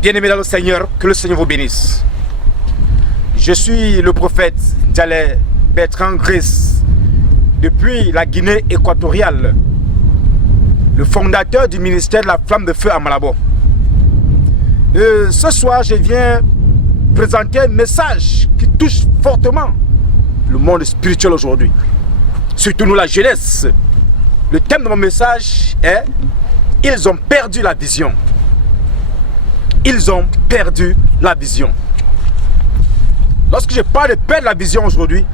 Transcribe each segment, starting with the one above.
Bien-aimés dans le Seigneur, que le Seigneur vous bénisse. Je suis le prophète Djalé Bertrand Grèce, depuis la Guinée équatoriale, le fondateur du ministère de la Flamme de Feu à Malabo. Ce soir, je viens présenter un message qui touche fortement le monde spirituel aujourd'hui, surtout nous la jeunesse. Le thème de mon message est « Ils ont perdu la vision ». Ils ont perdu la vision. Lorsque je parle de perdre la vision aujourd'hui,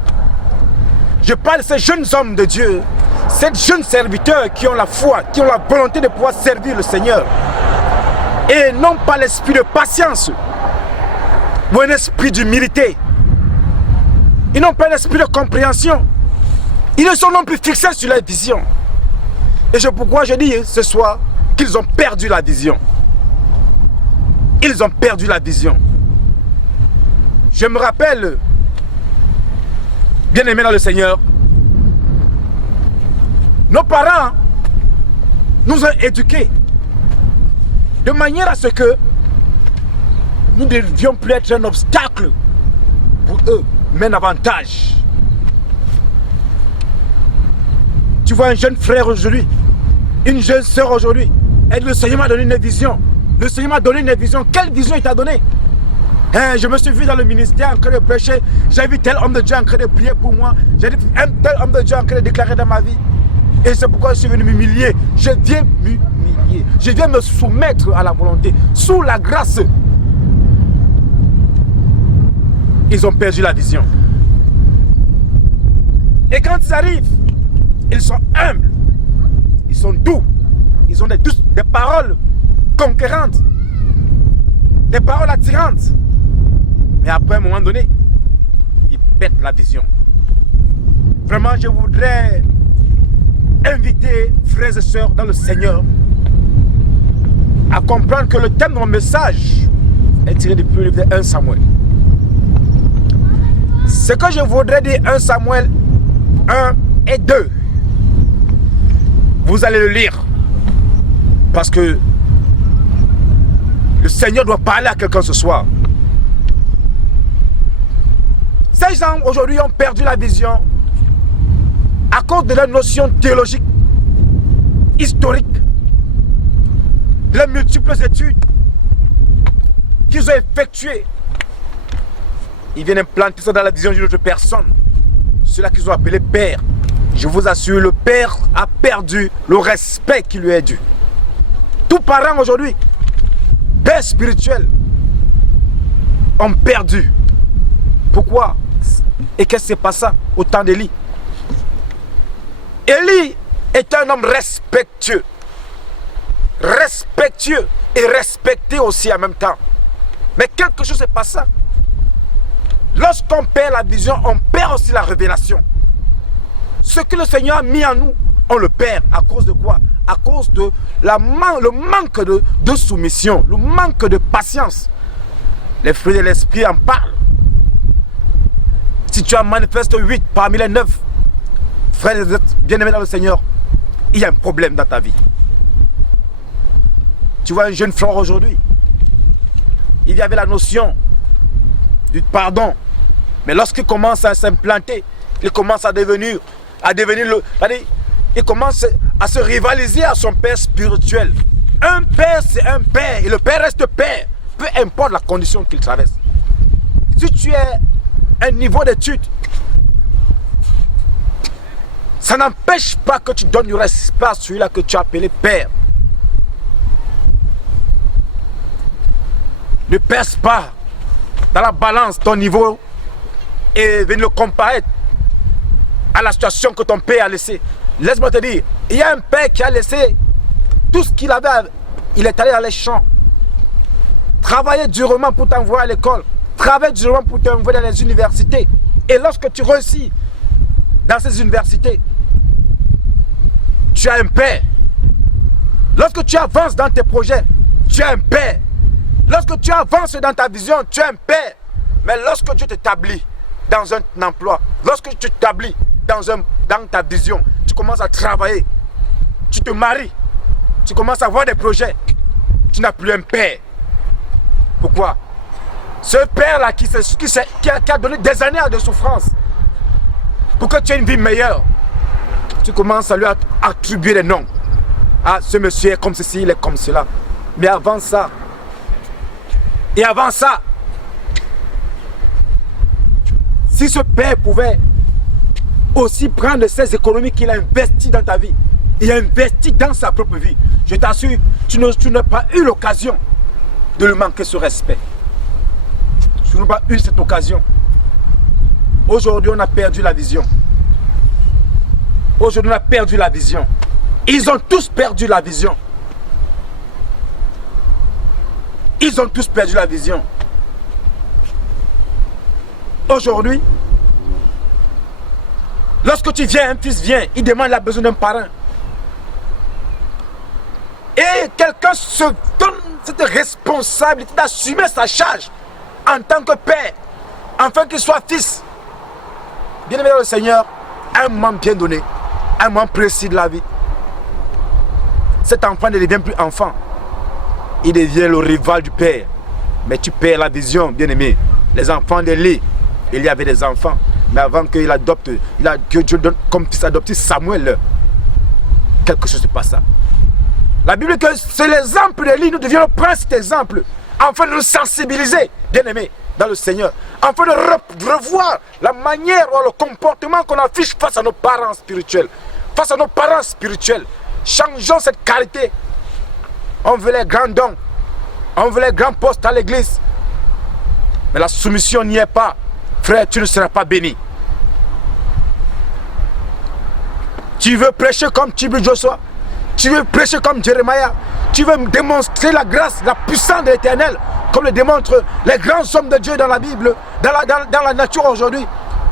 je parle de ces jeunes hommes de Dieu, ces jeunes serviteurs qui ont la foi, qui ont la volonté de pouvoir servir le Seigneur. Et non pas l'esprit de patience ou un esprit d'humilité. Ils n'ont pas un esprit de compréhension. Ils ne sont non plus fixés sur la vision. Et c'est pourquoi je dis ce soir qu'ils ont perdu la vision. Ils ont perdu la vision. Je me rappelle, bien aimé dans le Seigneur, nos parents nous ont éduqués de manière à ce que nous ne devions plus être un obstacle pour eux, mais un avantage. Tu vois un jeune frère aujourd'hui, une jeune soeur aujourd'hui, et le Seigneur m'a donné une vision. Le Seigneur m'a donné une vision. Quelle vision il t'a donné? Je me suis vu dans le ministère en train de prêcher. J'ai vu tel homme de Dieu en train de prier pour moi. J'ai vu un tel homme de Dieu en train de déclarer dans ma vie. Et c'est pourquoi je suis venu m'humilier. Je viens m'humilier. Je viens me soumettre à la volonté, sous la grâce. Ils ont perdu la vision. Et quand ils arrivent, ils sont humbles. Ils sont doux. Ils ont des paroles conquérantes, des paroles attirantes. Mais après un moment donné, ils perdent la vision. Vraiment, je voudrais inviter frères et sœurs dans le Seigneur à comprendre que le thème de mon message est tiré du livre de 1 Samuel. Ce que je voudrais dire 1 Samuel 1 et 2, vous allez le lire parce que le Seigneur doit parler à quelqu'un ce soir. Ces gens aujourd'hui ont perdu la vision à cause de leurs notions théologiques, historiques, de leurs multiples études qu'ils ont effectuées. Ils viennent implanter ça dans la vision d'une autre personne, ceux-là qu'ils ont appelé père. Je vous assure, le père a perdu le respect qui lui est dû. Tous parents aujourd'hui, pères spirituels, ont perdu. Pourquoi? Et qu'est-ce qui s'est passé au temps d'Élie? Élie est un homme respectueux. Respectueux et respecté aussi en même temps. Mais quelque chose s'est passé. Lorsqu'on perd la vision, on perd aussi la révélation. Ce que le Seigneur a mis en nous, on le perd. À cause de quoi? À cause de le manque de soumission, le manque de patience. Les fruits de l'esprit en parlent. Si tu as manifesté 8 parmi les 9, frères et bien-aimés dans le Seigneur, il y a un problème dans ta vie. Tu vois un jeune frère aujourd'hui, il y avait la notion du pardon. Mais lorsqu'il commence à s'implanter, il commence à devenir il commence à se rivaliser à son père spirituel. Un père, c'est un père. Et le père reste père. Peu importe la condition qu'il traverse. Si tu es un niveau d'étude, ça n'empêche pas que tu donnes du respect à celui-là que tu as appelé père. Ne pèse pas dans la balance ton niveau et viens le comparer à la situation que ton père a laissée. Laisse-moi te dire, il y a un père qui a laissé tout ce qu'il avait. Il est allé dans les champs, travailler durement pour t'envoyer à l'école, travailler durement pour t'envoyer dans les universités. Et lorsque tu réussis dans ces universités, tu as un père. Lorsque tu avances dans tes projets, tu as un père. Lorsque tu avances dans ta vision, tu as un père. Mais lorsque tu t'établis dans un emploi, lorsque tu t'établis dans ta vision, tu commences à travailler, tu te maries, tu commences à avoir des projets, tu n'as plus un père. Pourquoi? Ce père-là qui a donné des années de souffrance pour que tu aies une vie meilleure, tu commences à lui attribuer des noms. Ah, ce monsieur est comme ceci, il est comme cela. Mais avant ça, si ce père pouvait aussi prendre ces économies qu'il a investies dans ta vie et investi dans sa propre vie, je t'assure, tu n'as pas eu l'occasion de lui manquer ce respect. Tu n'as pas eu cette occasion. Aujourd'hui, on a perdu la vision. Aujourd'hui, on a perdu la vision. Ils ont tous perdu la vision. Ils ont tous perdu la vision. Aujourd'hui, lorsque tu viens, un fils vient, il demande, il a besoin d'un parrain. Et quelqu'un se donne cette responsabilité d'assumer sa charge en tant que père, afin qu'il soit fils. Bien aimé dans le Seigneur, un moment bien donné, un moment précis de la vie, cet enfant ne devient plus enfant. Il devient le rival du père. Mais tu perds la vision, bien aimé. Les enfants d'Élie, il y avait des enfants. Mais avant qu'il adopte, que Dieu donne comme fils adoptif Samuel, quelque chose se passa. La Bible dit que c'est l'exemple d'Élie, nous devions prendre cet exemple, afin de nous sensibiliser, bien aimé, dans le Seigneur, afin de revoir la manière ou le comportement qu'on affiche face à nos parents spirituels. Face à nos parents spirituels. Changeons cette qualité. On veut les grands dons, on veut les grands postes à l'église, mais la soumission n'y est pas. Frère, tu ne seras pas béni. Tu veux prêcher comme Tibu Joshua, tu veux prêcher comme Jérémie, tu veux démontrer la grâce, la puissance de l'Éternel, comme le démontrent les grands hommes de Dieu dans la Bible, dans la nature aujourd'hui.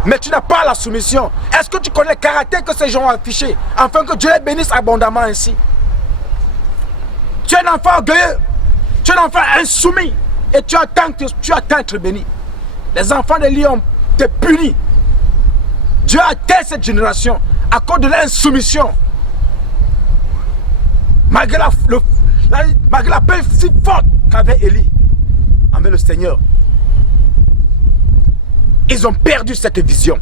Mais tu n'as pas la soumission. Est-ce que tu connais le caractère que ces gens ont affiché, afin que Dieu les bénisse abondamment ainsi? Tu es un enfant orgueilleux, tu es un enfant insoumis, et tu attends d'être béni. Les enfants de Dieu ont été punis. Dieu a atteint cette génération à cause de l'insoumission. Malgré la paix si forte qu'avait Élie envers le Seigneur, ils ont perdu cette vision.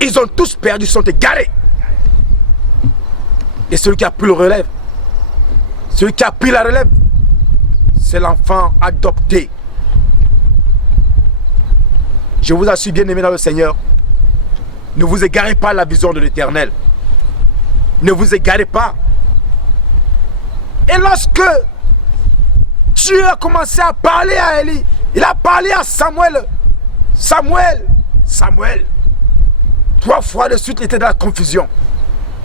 Ils ont tous perdu, sont égarés. Et celui qui a pris le relève, celui qui a pris la relève, c'est l'enfant adopté. Je vous assure, bien aimé dans le Seigneur, ne vous égarez pas la vision de l'Éternel. Ne vous égarez pas. Et lorsque Dieu a commencé à parler à Élie, il a parlé à Samuel. Samuel. 3 fois de suite, il était dans la confusion.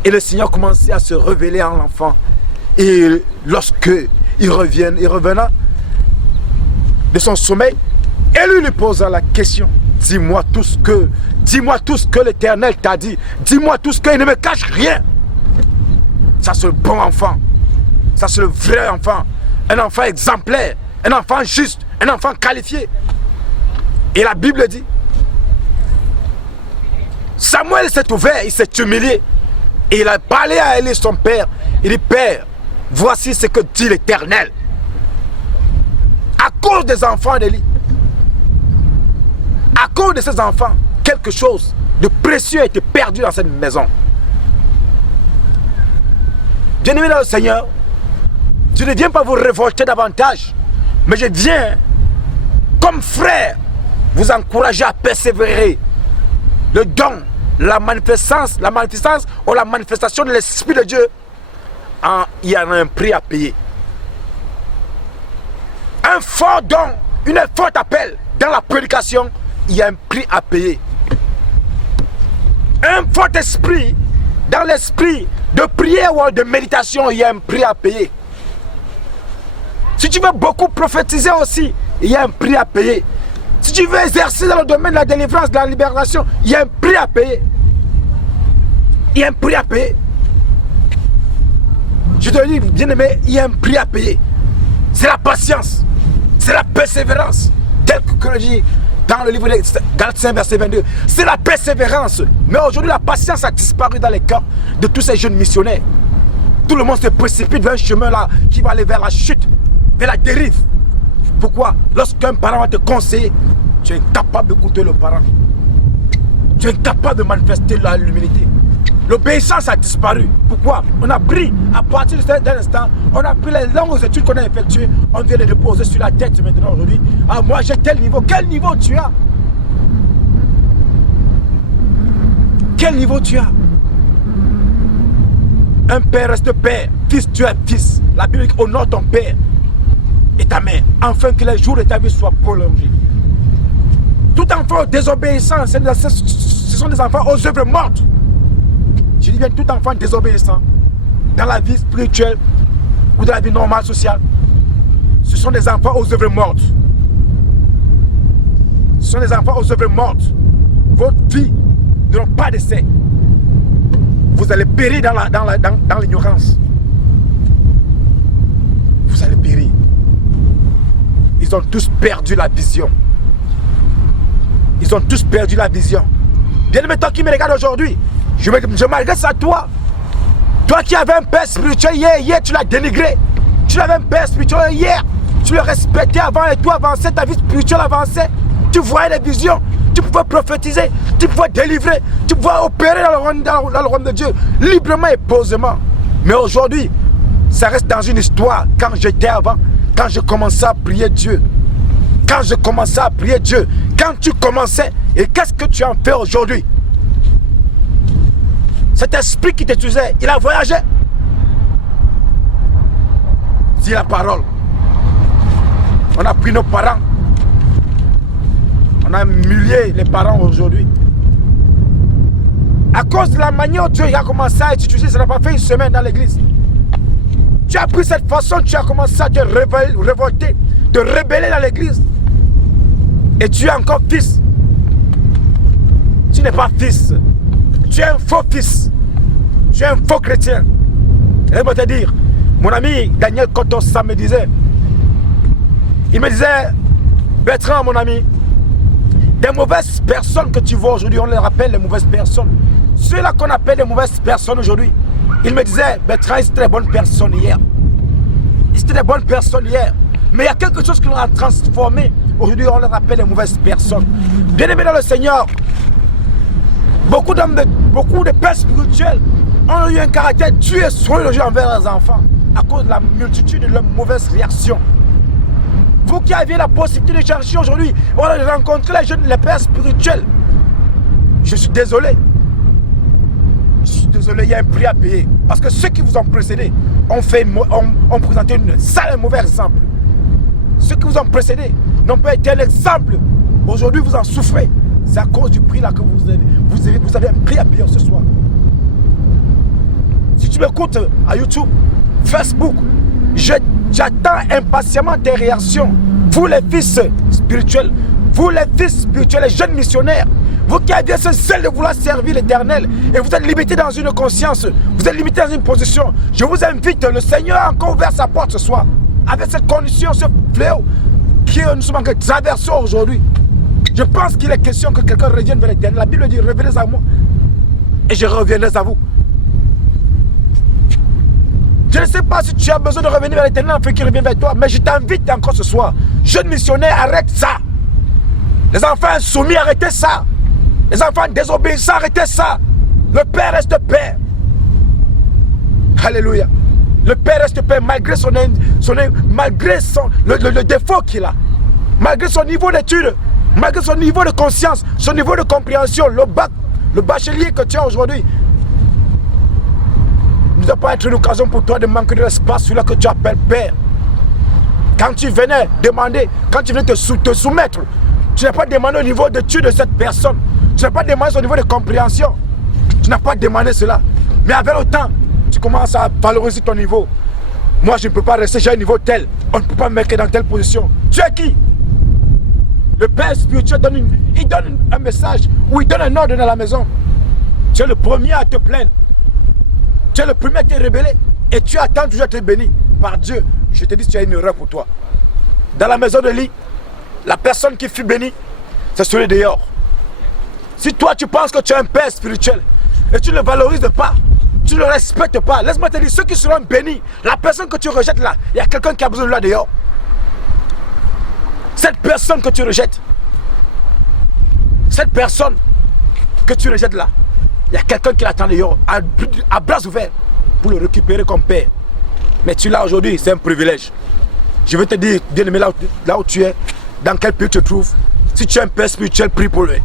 Et le Seigneur commençait à se révéler en l'enfant. Et lorsque il revenait de son sommeil, Élie lui posa la question. Dis-moi tout ce que l'Éternel t'a dit. Dis-moi tout ce qu'il ne me cache rien. Ça c'est le bon enfant. Ça c'est le vrai enfant. Un enfant exemplaire. Un enfant juste. Un enfant qualifié. Et la Bible dit, Samuel s'est ouvert, il s'est humilié. Et il a parlé à Élie, son père. Il dit, Père, voici ce que dit l'Éternel. À cause des enfants d'Élie, à cause de ces enfants, quelque chose de précieux a été perdu dans cette maison. Bien-aimés dans le Seigneur, je ne viens pas vous révolter davantage, mais je viens, comme frère, vous encourager à persévérer. Le don, la manifestance ou la manifestation de l'Esprit de Dieu, il y a un prix à payer. Un fort don, une forte appel dans la prédication, il y a un prix à payer. Un fort esprit, dans l'esprit de prière ou de méditation, il y a un prix à payer. Si tu veux beaucoup prophétiser aussi, il y a un prix à payer. Si tu veux exercer dans le domaine de la délivrance, de la libération, il y a un prix à payer. Il y a un prix à payer. Je te dis, bien aimé, il y a un prix à payer. C'est la patience, c'est la persévérance, tel que le dit dans le livre de Galatiens verset 22. C'est la persévérance. Mais aujourd'hui, la patience a disparu dans les cœurs de tous ces jeunes missionnaires. Tout le monde se précipite vers un chemin là qui va aller vers la chute, vers la dérive. Pourquoi? Lorsqu'un parent va te conseiller, tu es incapable d'écouter le parent. Tu es incapable de manifester l'humilité. L'obéissance a disparu. Pourquoi? On a pris, à partir d'un instant, on a pris les longues études qu'on a effectuées, on vient les déposer sur la tête maintenant aujourd'hui. Ah, moi j'ai tel niveau. Quel niveau tu as? Quel niveau tu as? Un père reste père, fils tu es fils. La Bible dit honore ton père et ta mère, afin que les jours de ta vie soient prolongés. Tout enfant désobéissant, ce sont des enfants aux œuvres mortes. Je dis bien tout enfant désobéissant, dans la vie spirituelle ou dans la vie normale sociale, ce sont des enfants aux œuvres mortes. Ce sont des enfants aux œuvres mortes. Votre vie n'aura pas d'essai. Vous allez périr dans l'ignorance. Vous allez périr. Ils ont tous perdu la vision. Ils ont tous perdu la vision. Bien-aimé, toi qui me regardes aujourd'hui, je m'adresse à toi. Toi qui avais un père spirituel hier tu l'as dénigré. Tu avais un père spirituel hier, tu le respectais avant et toi avançais, ta vie spirituelle avançait. Tu voyais les visions, tu pouvais prophétiser, tu pouvais délivrer, tu pouvais opérer dans le royaume de Dieu, librement et posément. Mais aujourd'hui, ça reste dans une histoire. Quand j'étais avant, quand je commençais à prier Dieu, quand je commençais à prier Dieu, quand tu commençais, et qu'est-ce que tu en fais aujourd'hui? Cet esprit qui t'utilisait, il a voyagé. C'est la parole. On a pris nos parents. On a humilié les parents aujourd'hui. À cause de la manière dont Dieu a commencé à t'utiliser, ça n'a pas fait une semaine dans l'église. Tu as pris cette façon, tu as commencé à te révolter, te rebeller dans l'église. Et tu es encore fils. Tu n'es pas fils. Tu es un faux fils. Tu es un faux chrétien. Et je vais te dire, mon ami Daniel Kotosa me disait, il me disait, Bertrand, mon ami, des mauvaises personnes que tu vois aujourd'hui, on les rappelle les mauvaises personnes. Ceux-là qu'on appelle les mauvaises personnes aujourd'hui, il me disait, Bertrand, ils étaient des bonnes personnes hier. Ils étaient des bonnes personnes hier. Mais il y a quelque chose qui nous a transformés. Aujourd'hui, on les rappelle les mauvaises personnes. Bien-aimés dans le Seigneur, beaucoup de pères spirituels ont eu un caractère tué soigné envers leurs enfants à cause de la multitude de leurs mauvaises réactions. Vous qui aviez la possibilité de chercher aujourd'hui, on a rencontré les jeunes, les pères spirituels. Je suis désolé. Je suis désolé, il y a un prix à payer. Parce que ceux qui vous ont précédé ont présenté un sale mauvais exemple. Ceux qui vous ont précédé n'ont pas été un exemple. Aujourd'hui, vous en souffrez. C'est à cause du prix là que vous avez un prix à payer ce soir. Si tu m'écoutes à YouTube, Facebook, j'attends impatiemment tes réactions. Vous les fils spirituels, les jeunes missionnaires, vous qui avez ce zèle de vouloir servir l'Éternel et vous êtes limité dans une conscience, vous êtes limité dans une position. Je vous invite, le Seigneur a encore ouvert sa porte ce soir. Avec cette condition, ce fléau que nous sommes en train de traverser aujourd'hui. Je pense qu'il est question que quelqu'un revienne vers l'Éternel. La Bible dit, revenez à moi et je reviendrai à vous. Je ne sais pas si tu as besoin de revenir vers l'Éternel afin qu'il revienne vers toi, mais je t'invite encore ce soir. Jeunes missionnaires, arrête ça. Les enfants insoumis, arrêtez ça. Les enfants désobéissants, arrêtez ça. Le Père reste Père. Alléluia. Le Père reste Père malgré le défaut qu'il a. Malgré son niveau d'études, malgré son niveau de conscience, son niveau de compréhension, le bachelier que tu as aujourd'hui ne doit pas être une occasion pour toi de manquer de l'espace, celui-là que tu appelles Père. Quand tu venais demander, quand tu venais te soumettre, tu n'as pas demandé au niveau d'études de cette personne. Tu n'as pas demandé au niveau de compréhension. Tu n'as pas demandé cela. Mais avec le temps, tu commences à valoriser ton niveau. Moi, je ne peux pas rester, j'ai un niveau tel. On ne peut pas me mettre dans telle position. Tu es qui? Le Père spirituel donne un message ou il donne un ordre dans la maison. Tu es le premier à te plaindre. Tu es le premier à te rebeller. Et tu attends toujours à être béni par Dieu. Je te dis, tu as une erreur pour toi. Dans la maison de lit, la personne qui fut bénie, c'est celui dehors. Si toi tu penses que tu es un père spirituel et tu ne le valorises pas, tu ne le respectes pas, laisse-moi te dire, ceux qui seront bénis, la personne que tu rejettes là, il y a quelqu'un qui a besoin de là dehors. Cette personne que tu rejettes, cette personne que tu rejettes là, il y a quelqu'un qui l'attend dehors à bras ouverts pour le récupérer comme père. Mais tu l'as aujourd'hui, c'est un privilège. Je veux te dire, bien aimé, là où tu es, dans quel pays tu te trouves, si tu es un père spirituel, prie pour lui.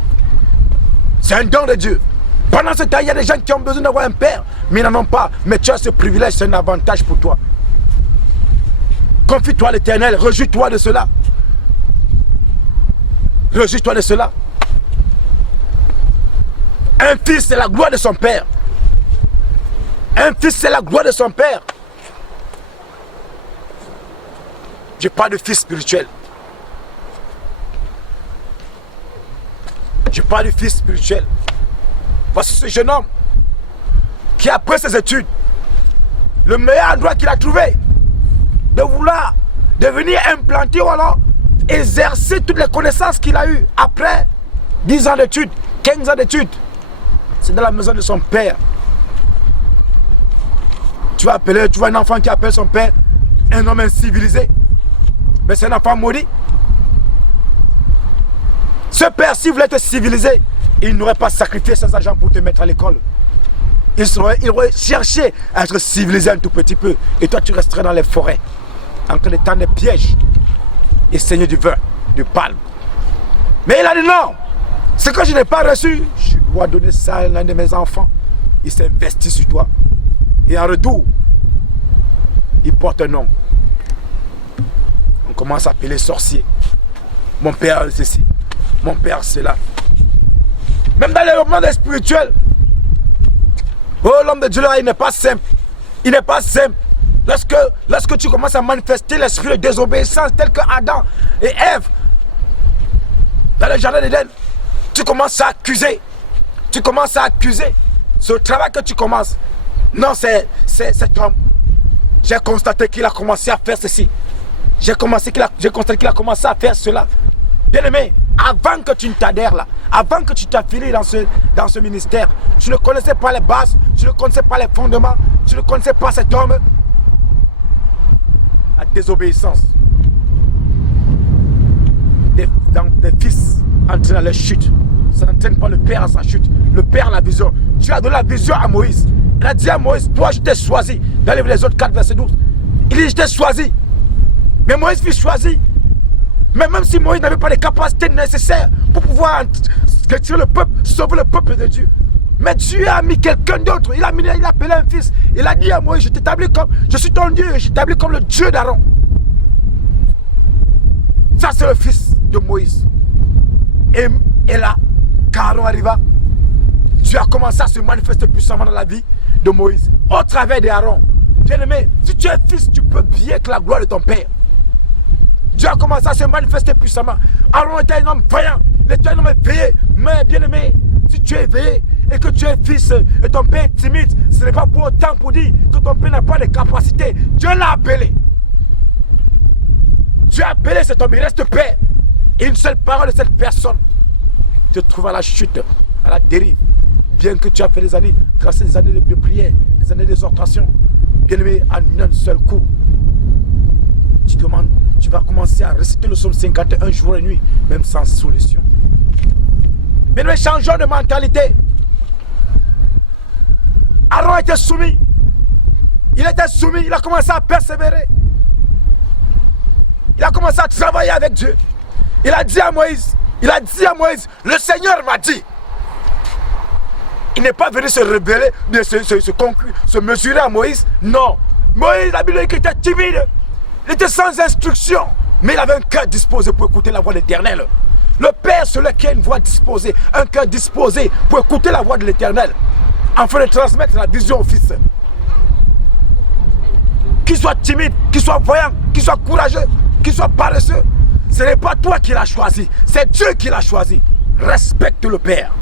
C'est un don de Dieu. Pendant ce temps, il y a des gens qui ont besoin d'avoir un père, mais ils n'en ont pas. Mais tu as ce privilège, c'est un avantage pour toi. Confie-toi à l'Éternel, réjouis-toi de cela. Réjouis-toi de cela. Un fils, c'est la gloire de son père. Un fils, c'est la gloire de son père. Je parle de fils spirituel. Je parle du fils spirituel. Voici ce jeune homme qui, après ses études, le meilleur endroit qu'il a trouvé de vouloir devenir implanté ou alors exercer toutes les connaissances qu'il a eues après 10 ans d'études, 15 ans d'études, c'est dans la maison de son père. Tu vois un enfant qui appelle son père un homme incivilisé. Mais c'est un enfant maudit. Ce père, s'il voulait être civilisé, il n'aurait pas sacrifié ses argent pour te mettre à l'école. Il aurait cherché à être civilisé un tout petit peu. Et toi, tu resterais dans les forêts, en train de tendre des pièges et saigner du vin, du palme. Mais il a dit non, ce que je n'ai pas reçu, je dois donner ça à l'un de mes enfants. Il s'est investi sur toi. Et en retour, il porte un nom. On commence à appeler sorcier. Mon père, ceci. Mon père, cela. Même dans le monde spirituel. Oh, l'homme de Dieu là, il n'est pas simple. Il n'est pas simple. Lorsque tu commences à manifester l'esprit de désobéissance tel que Adam et Ève dans le jardin d'Éden, tu commences à accuser. Tu commences à accuser. Ce travail que tu commences. Non, c'est cet homme. J'ai constaté qu'il a commencé à faire ceci. J'ai constaté qu'il a commencé à faire cela. Bien aimé, avant que tu ne t'adhères là, avant que tu t'affiles dans ce ministère, tu ne connaissais pas les bases, tu ne connaissais pas les fondements, tu ne connaissais pas cet homme. La désobéissance des fils entraîne à leur chute. Ça n'entraîne pas le père à sa chute. Le père a la vision. Dieu a donné la vision à Moïse. Il a dit à Moïse, toi je t'ai choisi. Dans les autres 4 verset 12. Il dit, je t'ai choisi. Mais Moïse fut choisi. Mais même si Moïse n'avait pas les capacités nécessaires pour pouvoir retirer le peuple, sauver le peuple de Dieu. Mais Dieu a mis quelqu'un d'autre. Il a appelé un fils. Il a dit à Moïse, je t'établis comme, je suis ton Dieu, je t'établis comme le Dieu d'Aaron. Ça c'est le fils de Moïse. Et là, quand Aaron arriva, Dieu a commencé à se manifester puissamment dans la vie de Moïse. Au travers d'Aaron. Bien aimé, si tu es fils, tu peux bien avec la gloire de ton père. Dieu a commencé à se manifester puissamment. Aaron était un homme vaillant. Il était un homme éveillé. Mais bien aimé, si tu es éveillé et que tu es fils et ton père est timide, ce n'est pas pour autant pour dire que ton père n'a pas de capacité. Dieu l'a appelé. Dieu a appelé cet homme, il reste père. Et une seule parole de cette personne te trouve à la chute, à la dérive. Bien que tu as fait des années, tracé des années de prière, des années d'exhortation. Bien aimé, en un seul coup, tu vas commencer à réciter le psaume 51 jour et nuit, même sans solution. Bien aimé, changeons de mentalité. Aaron était soumis. Il était soumis, il a commencé à persévérer. Il a commencé à travailler avec Dieu. Il a dit à Moïse, le Seigneur m'a dit. Il n'est pas venu se rebeller, se mesurer à Moïse. Non. Moïse, la Bible dit qu'il était timide. Il était sans instruction. Mais il avait un cœur disposé pour écouter la voix de l'Éternel. Le Père, celui qui a une voix disposée, un cœur disposé pour écouter la voix de l'Éternel, afin de transmettre la vision au Fils. Qu'il soit timide, qu'il soit voyant, qu'il soit courageux, qu'il soit paresseux. Ce n'est pas toi qui l'as choisi, c'est Dieu qui l'a choisi. Respecte le Père.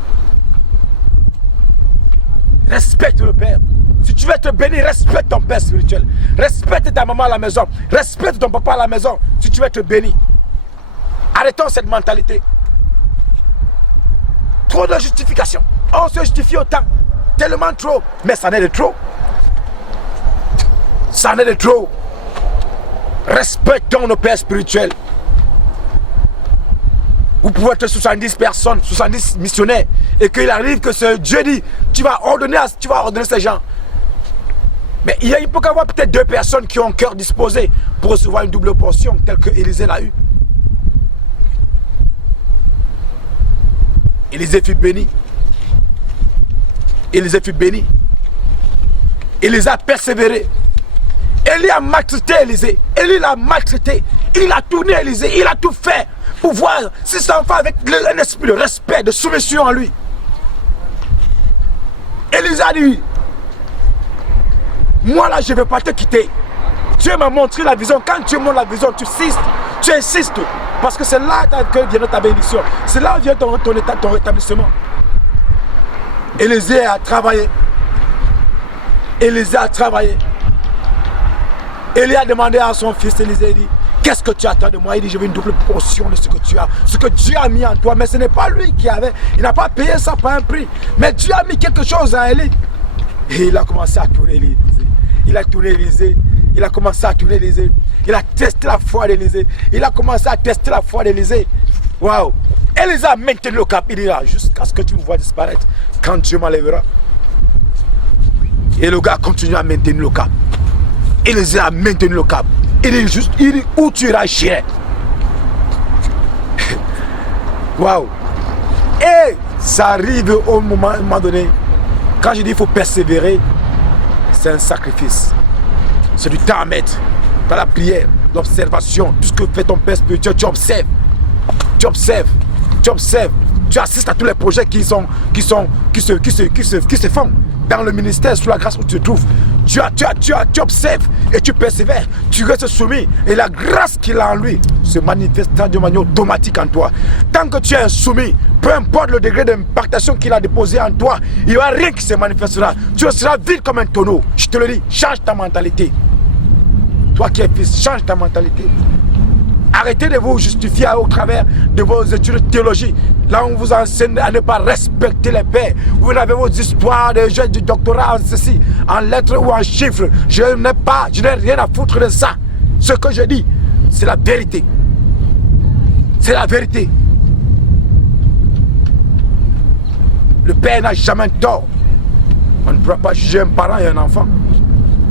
Respecte le Père. Si tu veux être béni, respecte ton Père spirituel. Respecte ta maman à la maison. Respecte ton papa à la maison. Si tu veux être béni. Arrêtons cette mentalité. Trop de justification. On se justifie autant. Tellement trop. Mais ça n'est de trop. Ça n'est de trop. Respectons nos pères spirituels. vous pouvez être 70 personnes, 70 missionnaires, et qu'il arrive que ce Dieu dit, tu vas ordonner ces gens. Mais il peut y avoir peut-être 2 personnes qui ont un cœur disposé pour recevoir une double portion, telle que Élisée l'a eu. Élisée fut béni. Élisée fut béni. Élisée a persévéré. Élie a maltraité Élisée. Élie l'a maltraité. Il a tourné Élisée. Il a tout fait pour voir si ça en fait avec un esprit de respect, de soumission en lui. Élisée a dit, moi là je ne vais pas te quitter. Dieu m'a montré la vision. Quand Dieu montre la vision, tu insistes. Parce que c'est là que vient ta bénédiction. C'est là où vient ton rétablissement. Élisée a travaillé. Élisée a travaillé. Élie a demandé à son fils Élisée, il dit, qu'est-ce que tu attends de moi? Il dit, je veux une double portion de ce que tu as. Ce que Dieu a mis en toi. Mais ce n'est pas lui qui avait. Il n'a pas payé ça par un prix. Mais Dieu a mis quelque chose à Élie. Et il a commencé à tourner Élisée. Il a tourné Élisée. Il a commencé à tourner Élisée. Il a testé la foi d'Élisée. Il a commencé à tester la foi d'Élisée. Waouh! Élisée a maintenu le cap. Il dira, jusqu'à ce que tu me vois disparaître. Quand Dieu m'enlèvera. Et le gars continue à maintenir le cap. Élisée a maintenu le cap. Il dit où tu iras, j'irai. Waouh! Et ça arrive au moment donné. Quand je dis qu'il faut persévérer, c'est un sacrifice. C'est du temps à mettre. Dans la prière, l'observation, tout ce que fait ton père spirituel, tu observes. Tu observes. Tu observes. Tu assistes à tous les projets qui se font dans le ministère sous la grâce où tu te trouves. Tu observes et tu persévères. Tu restes soumis. Et la grâce qu'il a en lui se manifestera de manière automatique en toi. Tant que tu es soumis, peu importe le degré d'impactation qu'il a déposé en toi, il n'y aura rien qui se manifestera. Tu seras vide comme un tonneau. Je te le dis, change ta mentalité. Toi qui es fils, change ta mentalité. Arrêtez de vous justifier au travers de vos études de théologie. Là on vous enseigne à ne pas respecter les pères. Vous avez vos histoires de jeunes du doctorat en ceci, en lettres ou en chiffres. Je n'ai rien à foutre de ça. Ce que je dis, c'est la vérité. C'est la vérité. Le père n'a jamais tort. On ne pourra pas juger un parent et un enfant.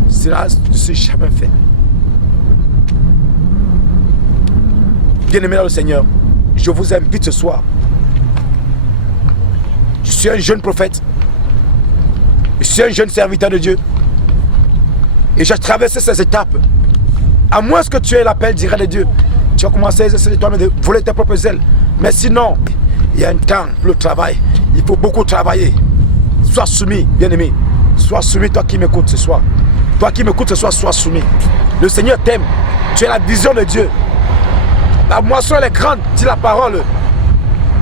Cela ne s'est jamais fait. Bien-aimés dans le Seigneur, je vous invite ce soir. Je suis un jeune prophète. Je suis un jeune serviteur de Dieu. Et j'ai traversé ces étapes. À moins que tu aies l'appel direct de Dieu, tu vas commencer à essayer de toi-même de voler tes propres ailes. Mais sinon, il y a un temps pour le travail. Il faut beaucoup travailler. Sois soumis, bien-aimé. Sois soumis, toi qui m'écoutes ce soir. Toi qui m'écoutes ce soir, sois soumis. Le Seigneur t'aime. Tu as la vision de Dieu. La moisson elle est grande, dit la parole.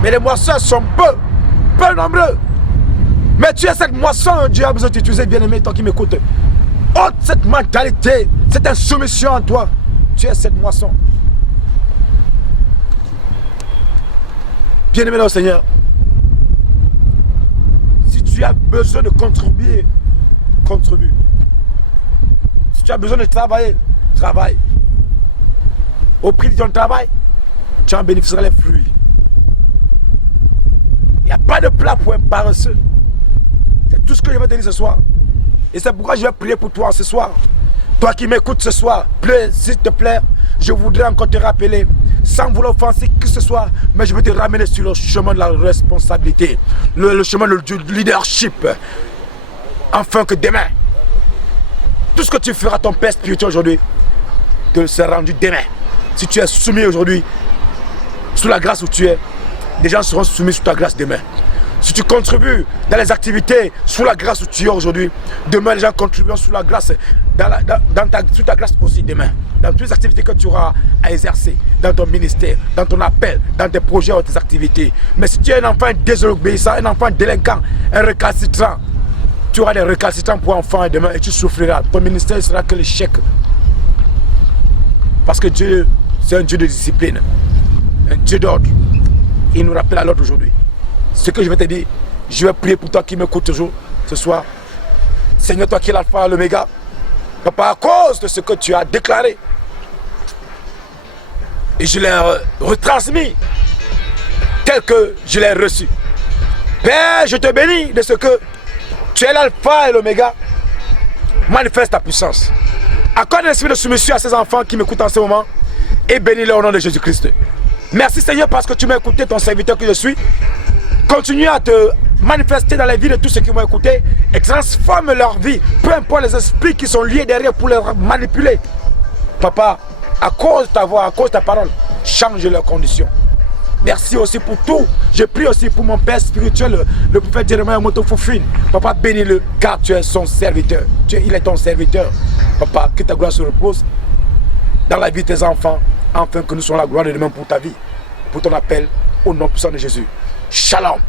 Mais les moissons sont peu nombreux. Mais tu es cette moisson, Dieu a besoin de t'utiliser, bien-aimé, toi qui m'écoutes. Ôte cette mentalité, cette insoumission en toi. Tu es cette moisson. Bien-aimé dans le Seigneur, si tu as besoin de contribuer, contribue. Si tu as besoin de travailler, travaille. Au prix de ton travail, tu en bénéficieras les fruits. Il n'y a pas de plat pour un paresseux. C'est tout ce que je vais te dire ce soir. Et c'est pourquoi je vais prier pour toi ce soir. Toi qui m'écoutes ce soir, s'il te plaît, je voudrais encore te rappeler, sans vouloir offenser qui que ce soit, mais je veux te ramener sur le chemin de la responsabilité, le chemin du leadership. Afin que demain, tout ce que tu feras ton père spirituel aujourd'hui, te sera rendu demain. Si tu es soumis aujourd'hui, sous la grâce où tu es, des gens seront soumis sous ta grâce demain. Si tu contribues dans les activités sous la grâce où tu es aujourd'hui, demain les gens contribueront sous la grâce, sous ta grâce aussi demain. Dans toutes les activités que tu auras à exercer, dans ton ministère, dans ton appel, dans tes projets ou tes activités. Mais si tu es un enfant désobéissant, un enfant délinquant, un récalcitrant, tu auras des récalcitrants pour enfants demain et tu souffriras. Ton ministère sera que l'échec. Parce que Dieu, c'est un Dieu de discipline, un Dieu d'ordre. Il nous rappelle à l'ordre aujourd'hui. Ce que je vais te dire, je vais prier pour toi qui m'écoute toujours ce soir. Seigneur, toi qui es l'alpha et l'oméga, Papa, à cause de ce que tu as déclaré, et je l'ai retransmis tel que je l'ai reçu. Père, je te bénis de ce que tu es l'alpha et l'oméga. Manifeste ta puissance. Accorde l'esprit de soumission à ces enfants qui m'écoutent en ce moment et bénis-les au nom de Jésus-Christ. Merci Seigneur parce que tu m'as écouté, ton serviteur que je suis. Continue à te manifester dans la vie de tous ceux qui m'ont écouté et transforme leur vie, peu importe les esprits qui sont liés derrière pour les manipuler. Papa, à cause de ta voix, à cause de ta parole, change leurs conditions. Merci aussi pour tout. Je prie aussi pour mon père spirituel, le prophète Jérémie Motofoufine. Papa, bénis-le, car tu es son serviteur. Il est ton serviteur. Papa, que ta gloire se repose dans la vie de tes enfants, afin que nous soyons la gloire de demain pour ta vie, pour ton appel, au nom puissant de Jésus. Shalom.